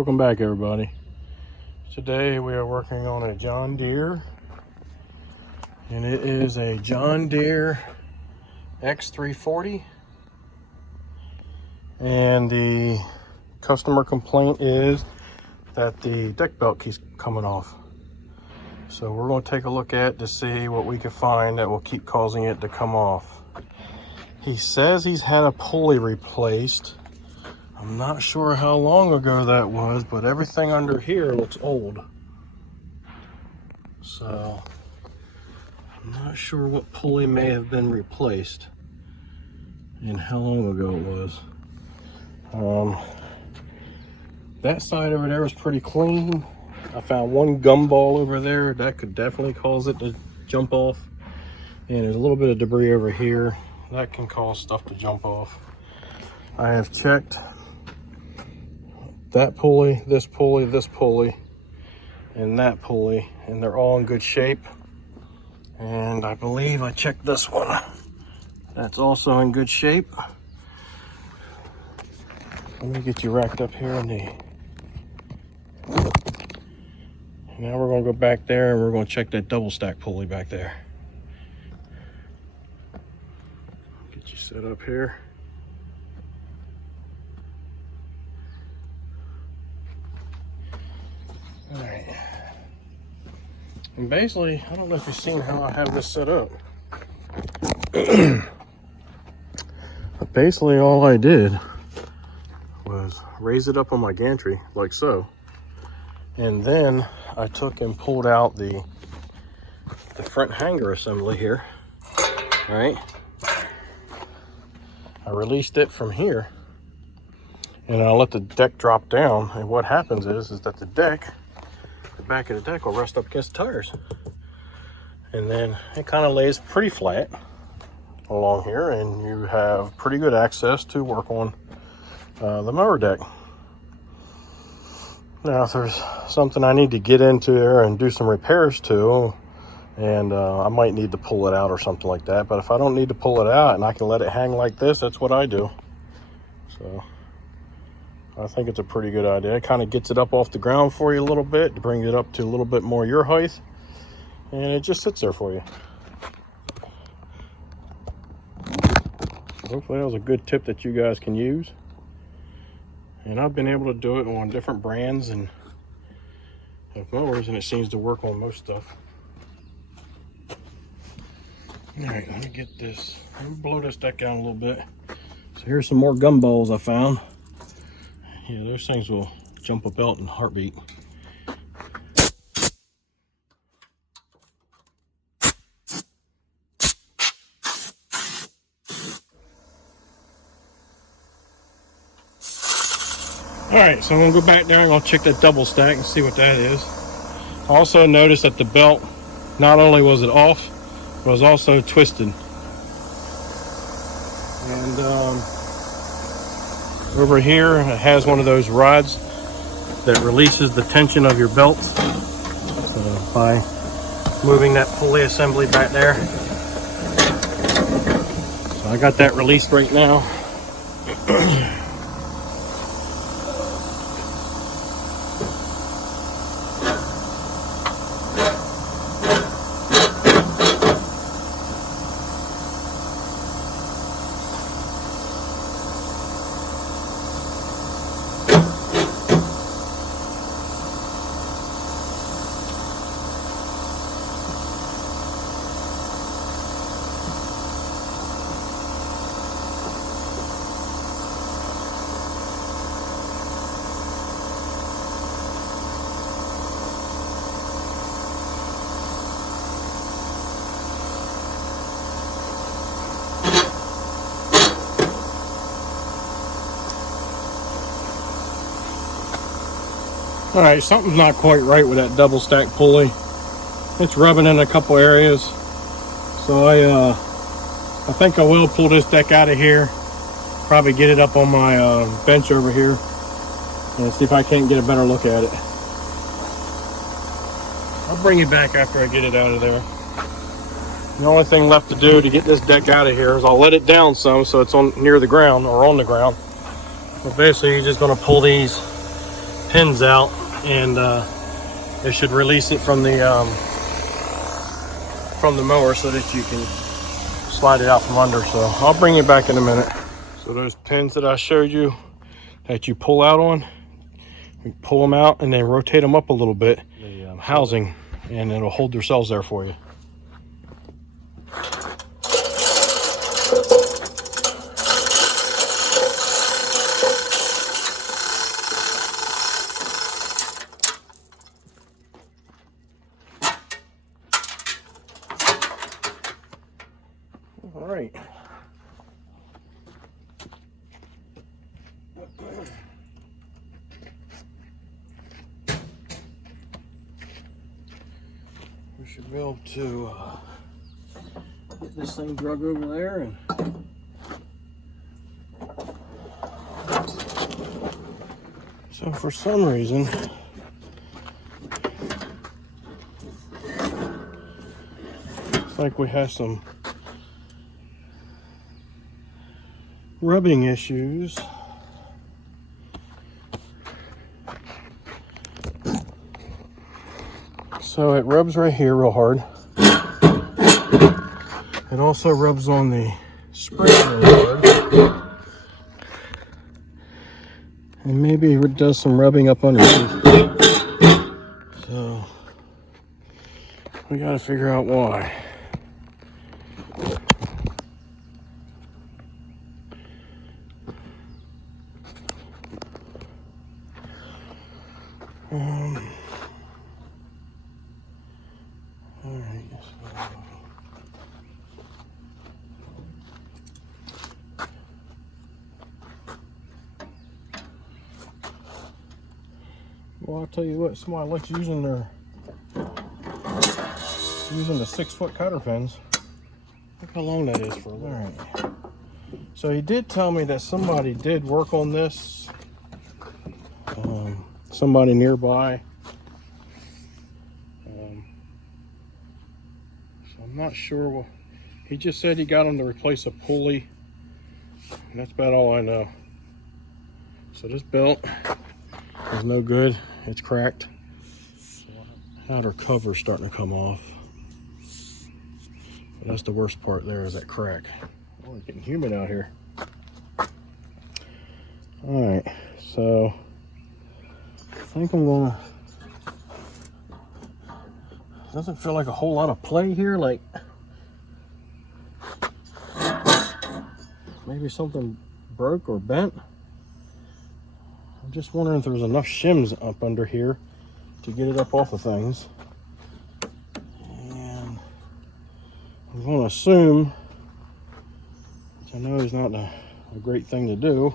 Welcome back, everybody. Today we are working on a John Deere, and it is a John Deere X340, and the customer complaint is that the deck belt keeps coming off. So we're going to take a look at it to see what we can find that will keep causing it to come off. He says he's had a pulley replaced. I'm not sure how long ago that was, but everything under here looks old. So I'm not sure what pulley may have been replaced and how long ago it was. That side over there was pretty clean. I found one gumball over there that could definitely cause it to jump off, and there's a little bit of debris over here that can cause stuff to jump off. I have checked that pulley, this pulley, and that pulley, and they're all in good shape. And I believe I checked this one. That's also in good shape. Let me get you racked up here in the... Now we're going to go back there and we're going to check that double stack pulley back there. Get you set up here. All right. And basically, I don't know if you've seen how I have this set up. But basically all I did was raise it up on my gantry like so. And then I took and pulled out the front hanger assembly here, right? I released it from here and I let the deck drop down. And what happens is that the back of the deck will rest up against the tires. And then it kind of lays pretty flat along here, and you have pretty good access to work on the mower deck. Now, if there's something I need to get into there and do some repairs to, and I might need to pull it out or something like that, but if I don't need to pull it out and I can let it hang like this, that's what I do. So I think it's a pretty good idea. It kind of gets it up off the ground for you a little bit, to bring it up to a little bit more your height, and it just sits there for you. Hopefully that was a good tip that you guys can use. And I've been able to do it on different brands and of mowers, and it seems to work on most stuff. All right, let me get this. Let me blow this deck down a little bit. So here's some more gumballs I found. Yeah, those things will jump a belt in a heartbeat. All right, so I'm gonna go back there and I'll check that double stack and see what that is. I also noticed that the belt, not only was it off, but it was also twisted. And over here, it has one of those rods that releases the tension of your belt. So by moving that pulley assembly back there. So I got that released right now. All right, something's not quite right with that double stack pulley. It's rubbing in a couple areas. So I think I will pull this deck out of here. Probably get it up on my bench over here and see if I can't get a better look at it. I'll bring it back after I get it out of there. The only thing left to do to get this deck out of here is I'll let it down some so it's on near the ground or on the ground. But basically you're just going to pull these pins out, and it should release it from the mower so that you can slide it out from under. So I'll bring it back in a minute. So those pins that I showed you that you pull out on, you pull them out and then rotate them up a little bit, the housing, and it'll hold themselves there for you. All right. We should be able to get this thing drug over there, and so for some reason it's like we have some rubbing issues. So it rubs right here real hard. It also rubs on the spring really hard. And maybe it does some rubbing up underneath. So we gotta figure out why. All right. Well, I'll tell you what, somebody likes using the 6-foot cutter pins. Look how long that is for. All right. So he did tell me that somebody did work on this. Somebody nearby. So I'm not sure. Well, he just said he got him to replace a pulley, and that's about all I know. So this belt is no good. It's cracked. Outer cover's starting to come off. But that's the worst part there, is that crack. Oh, it's getting humid out here. All right, so I think I'm gonna, doesn't feel like a whole lot of play here, like maybe something broke or bent. I'm just wondering if there's enough shims up under here to get it up off of things. And I'm going to assume, which I know is not a great thing to do,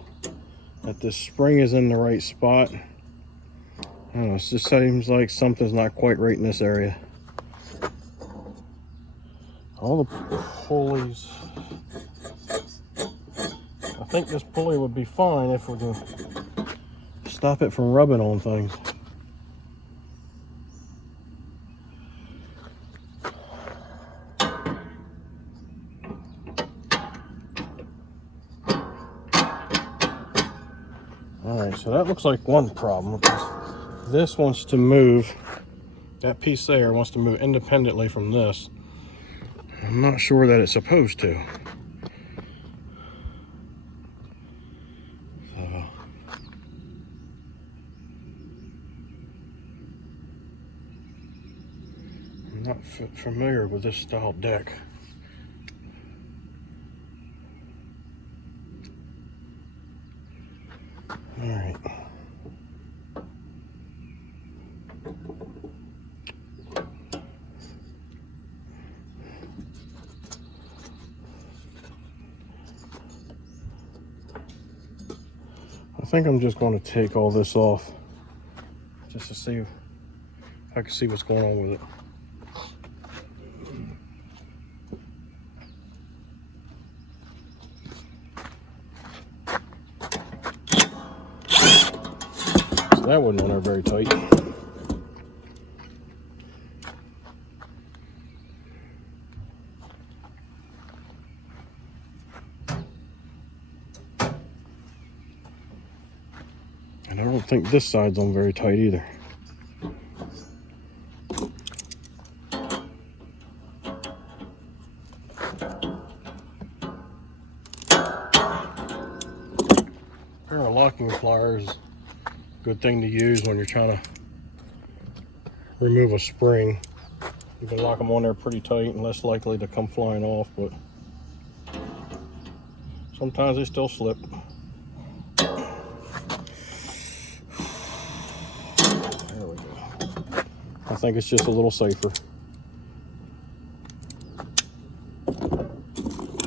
that this spring is in the right spot. I don't know, it just seems like something's not quite right in this area. All the pulleys, I think this pulley would be fine if we can stop it from rubbing on things. All right, so that looks like one problem. This wants to move, that piece there wants to move independently from this. I'm not sure that it's supposed to. I'm not familiar with this style deck. All right. I think I'm just going to take all this off just to see if I can see what's going on with it. So that wasn't on there very tight. And I don't think this side's on very tight either. A pair of locking pliers, good thing to use when you're trying to remove a spring. You can lock them on there pretty tight and less likely to come flying off, but sometimes they still slip. There we go. I think it's just a little safer.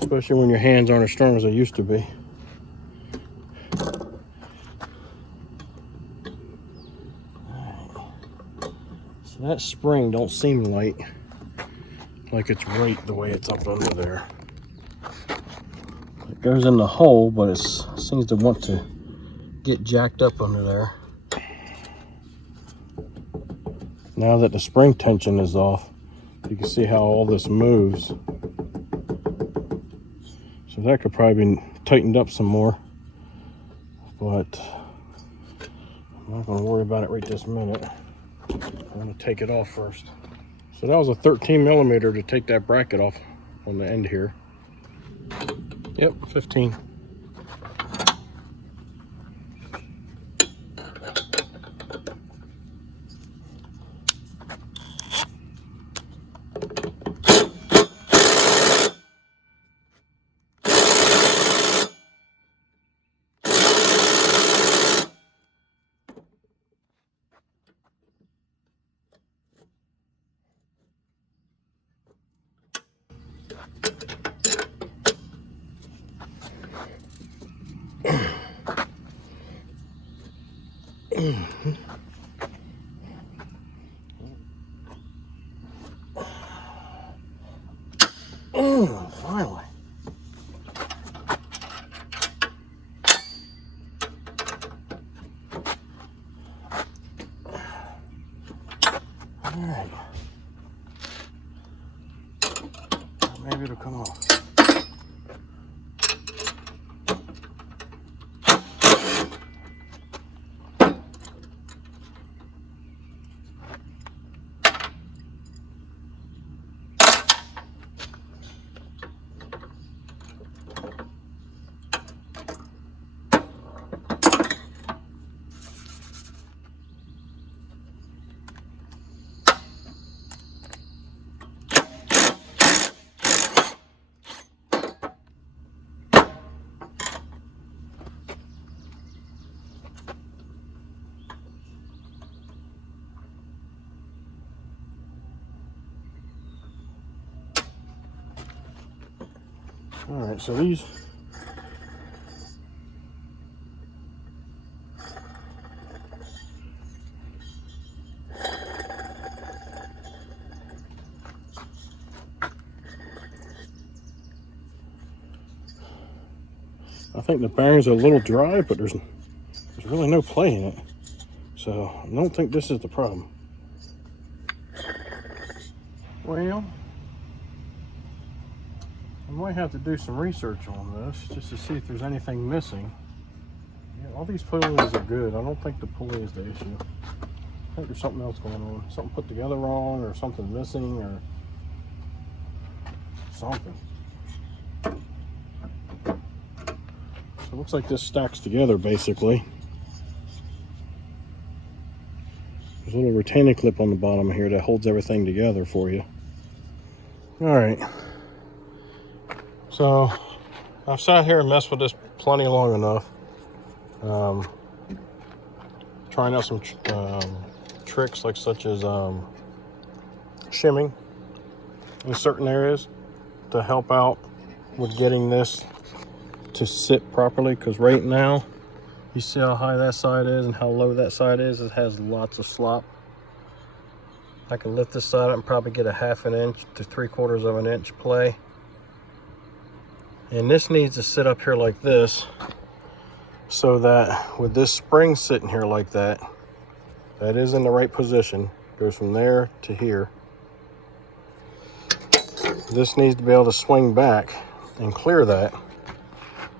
Especially when your hands aren't as strong as they used to be. So that spring don't seem like it's right the way it's up under there. It goes in the hole, but it seems to want to get jacked up under there. Now that the spring tension is off, you can see how all this moves. So that could probably be tightened up some more, but I'm not going to worry about it right this minute. I'm going to take it off first. So that was a 13 millimeter to take that bracket off on the end here. Yep, 15. Finally. All right. Maybe it'll come off. All right, so these I think the bearings are a little dry, but there's really no play in it. So I don't think this is the problem. Well, I might have to do some research on this just to see if there's anything missing. Yeah, all these pulleys are good. I don't think the pulley is the issue. I think there's something else going on. Something put together wrong, or something missing, or something. So it looks like this stacks together basically. There's a little retaining clip on the bottom here that holds everything together for you. All right. So I've sat here and messed with this plenty long enough. Trying out some tricks such as shimming in certain areas to help out with getting this to sit properly, because right now you see how high that side is and how low that side is. It has lots of slop. I can lift this side up and probably get a 1/2 inch to 3/4 of an inch play. And this needs to sit up here like this, so that with this spring sitting here like that, that is in the right position. Goes from there to here. This needs to be able to swing back and clear that.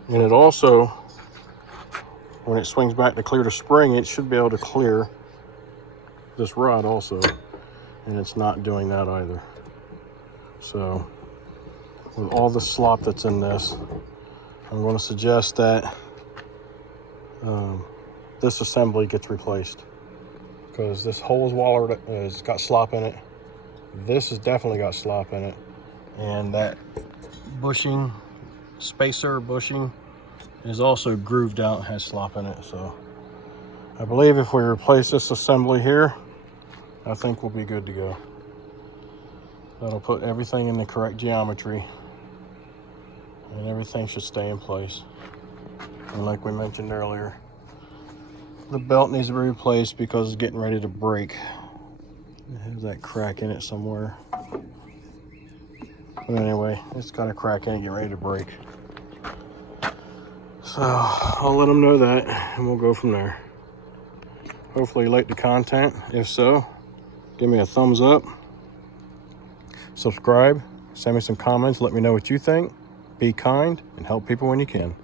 And it also, when it swings back to clear the spring, it should be able to clear this rod also, and it's not doing that either. So with all the slop that's in this, I'm going to suggest that this assembly gets replaced, because this hole is wallowed, it's got slop in it. This has definitely got slop in it, and that bushing, spacer bushing, is also grooved out and has slop in it. So I believe if we replace this assembly here, I think we'll be good to go. That'll put everything in the correct geometry, and everything should stay in place. And like we mentioned earlier, the belt needs to be replaced because it's getting ready to break. It has that crack in it somewhere. But anyway, it's got a crack in it, getting ready to break. So I'll let them know that, and we'll go from there. Hopefully you like the content. If so, give me a thumbs up, subscribe, send me some comments, let me know what you think. Be kind and help people when you can.